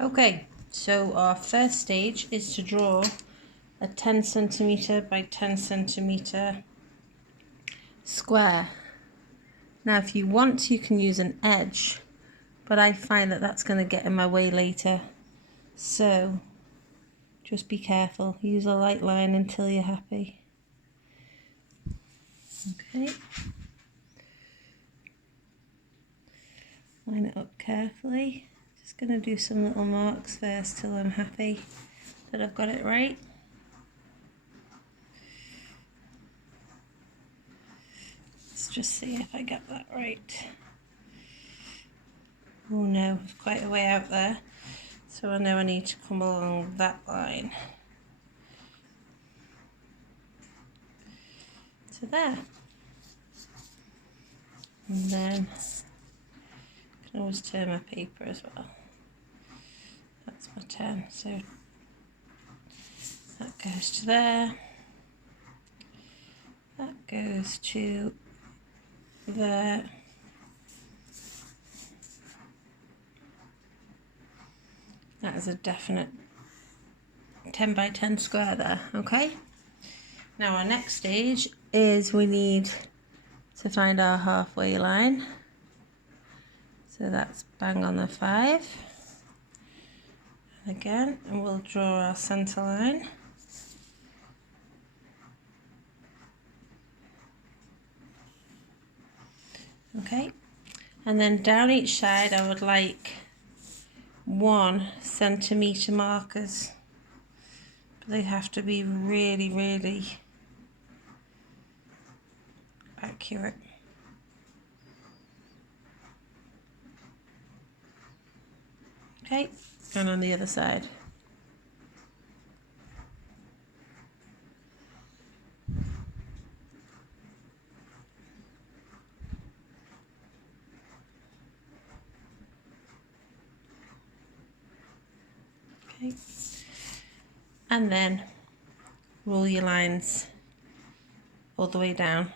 Okay, so our first stage is to draw a 10 centimetre by 10 centimetre square. Now if you want, you can use an edge, but I find that that's going to get in my way later. So just be careful, use a light line until you're happy. Okay. Line it up carefully. Just going to do some little marks first till I'm happy that I've got it right. Let's just see if I get that right. Oh no, it's quite a way out there. So I know I need to come along that line. To there. And then I can always turn my paper as well. That's my 10, so that goes to there. That goes to there. That is a definite 10 by 10 square there, okay? Now our next stage is we need to find our halfway line. So that's bang on the 5. And again, and we'll draw our centre line. Okay, and then down each side I would like 1 centimetre markers, but they have to be really, really accurate. Okay, and on the other side. Okay, and then roll your lines all the way down.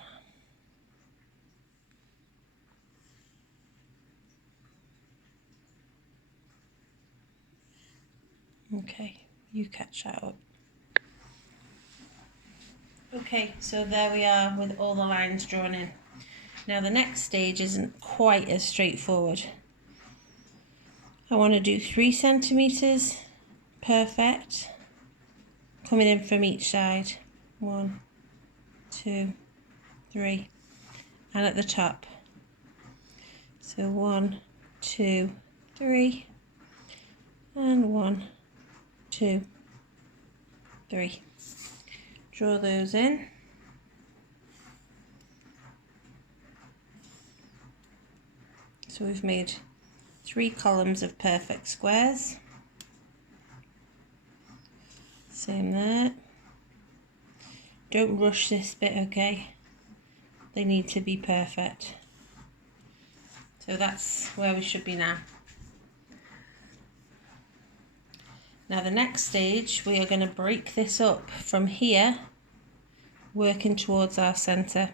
Okay, you catch that up. Okay, so there we are with all the lines drawn in. Now the next stage isn't quite as straightforward. I want to do 3 centimetres, perfect, coming in from each side. 1, 2, 3, and at the top. So 1, 2, 3, and 1, 2, 3. Draw those in. So we've made 3 columns of perfect squares. Same there. Don't rush this bit, okay? They need to be perfect. So that's where we should be now. Now the next stage, we are going to break this up from here, working towards our centre.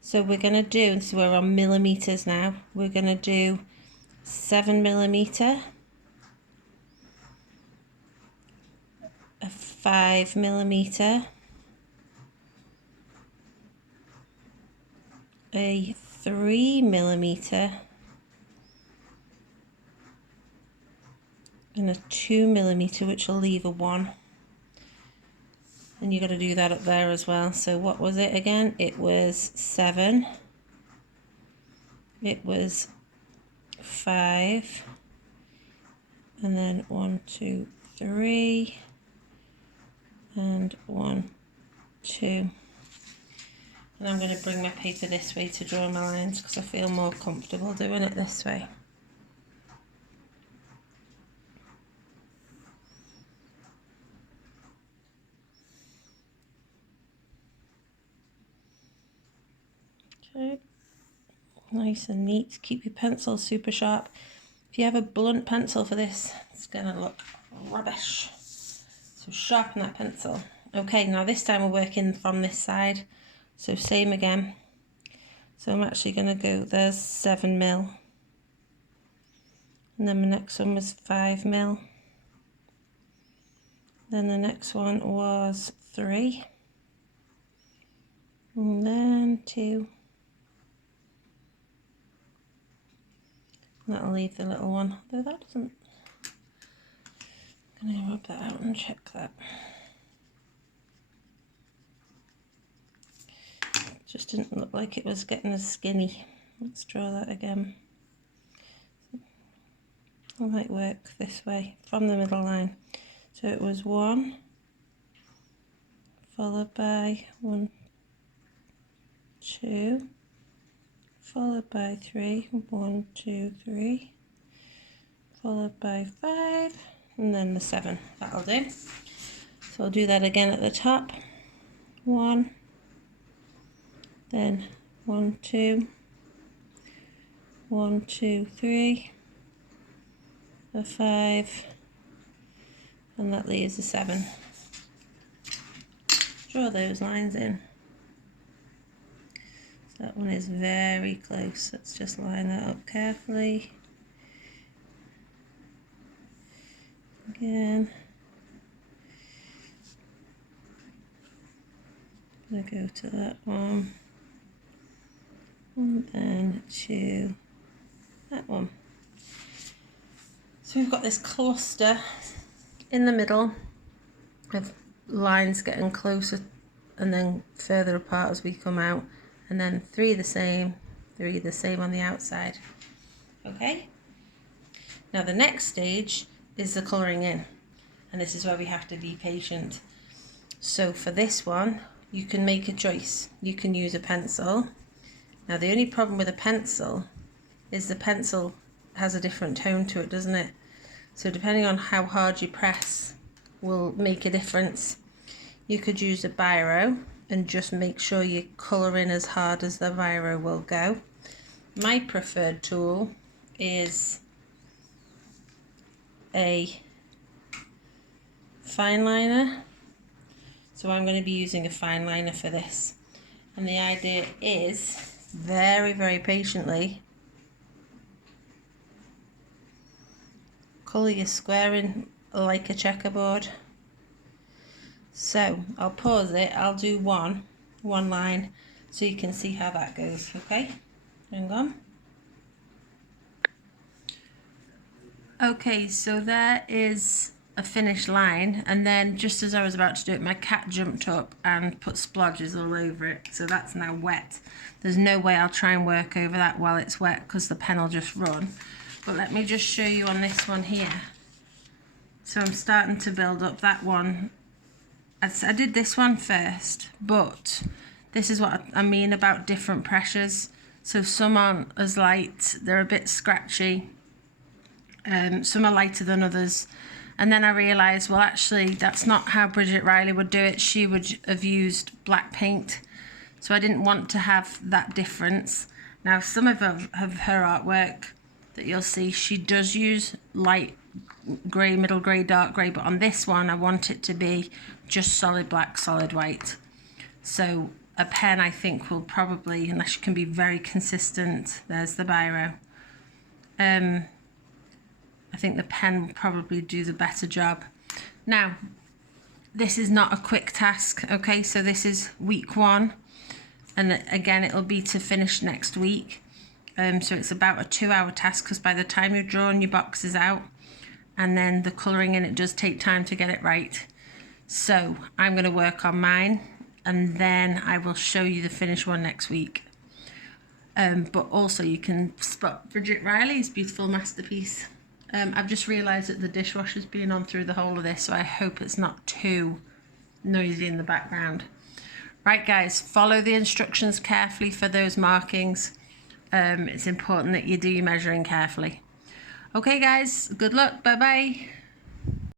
So we're going to do, so we're on millimetres now, we're going to do 7mm, a 5mm, a 3mm, and a 2mm, which will leave a 1. And you've got to do that up there as well. So what was it again? It was 7. It was 5. And then 1, 2, 3. And 1, 2. And I'm going to bring my paper this way to draw my lines because I feel more comfortable doing it this way. Okay, nice and neat. Keep your pencil super sharp. If you have a blunt pencil for this, it's gonna look rubbish. So sharpen that pencil. Okay, now this time we're working from this side. So same again. So I'm actually gonna go, there's 7mm. And then my next one was 5 mil. Then the next one was 3. And then 2. And that'll leave the little one, though that doesn't. I'm gonna rub that out and check that. Just didn't look like it was getting as skinny. Let's draw that again. I might work this way from the middle line. So it was 1, followed by 1, 2, followed by 3, 1, 2, 3, followed by 5, and then the 7. That'll do. So I'll do that again at the top. 1, then 1, 2, 1, 2, 3, a 5, and that leaves a 7. Draw those lines in. So that one is very close. Let's just line that up carefully. Again. I'm going to go to that one. And then to that one. So we've got this cluster in the middle of lines getting closer and then further apart as we come out, and then 3 the same on the outside. Okay, now the next stage is the colouring in, and this is where we have to be patient. So for this one you can make a choice. You can use a pencil. Now the only problem with a pencil is the pencil has a different tone to it, doesn't it? So depending on how hard you press will make a difference. You could use a biro and just make sure you colour in as hard as the biro will go. My preferred tool is a fine liner. So I'm going to be using a fine liner for this. And the idea is very, very patiently colour your square in like a checkerboard. So I'll pause it, I'll do one line so you can see how that goes, okay? Hang on. Okay, so there is a finished line, and then just as I was about to do it, my cat jumped up and put splodges all over it, so that's now wet. There's no way I'll try and work over that while it's wet because the pen will just run. But let me just show you on this one here. So I'm starting to build up that one. I did this one first, but this is what I mean about different pressures. So some aren't as light, they're a bit scratchy. Some are lighter than others. And then I realised, well, actually, that's not how Bridget Riley would do it. She would have used black paint. So I didn't want to have that difference. Now, some of her artwork that you'll see, she does use light grey, middle grey, dark grey, but on this one I want it to be just solid black, solid white. So a pen, I think, will probably, unless you can be very consistent, there's the biro. I think the pen will probably do the better job. Now, this is not a quick task, okay? So this is week 1, and again, it'll be to finish next week. So it's about a 2-hour task, because by the time you've drawn your boxes out and then the colouring in, it does take time to get it right. So I'm going to work on mine, and then I will show you the finished one next week. But also you can spot Bridget Riley's beautiful masterpiece. I've just realised that the dishwasher's been on through the whole of this, so I hope it's not too noisy in the background. Right guys, follow the instructions carefully for those markings. It's important that you do your measuring carefully. Okay guys, good luck, bye bye.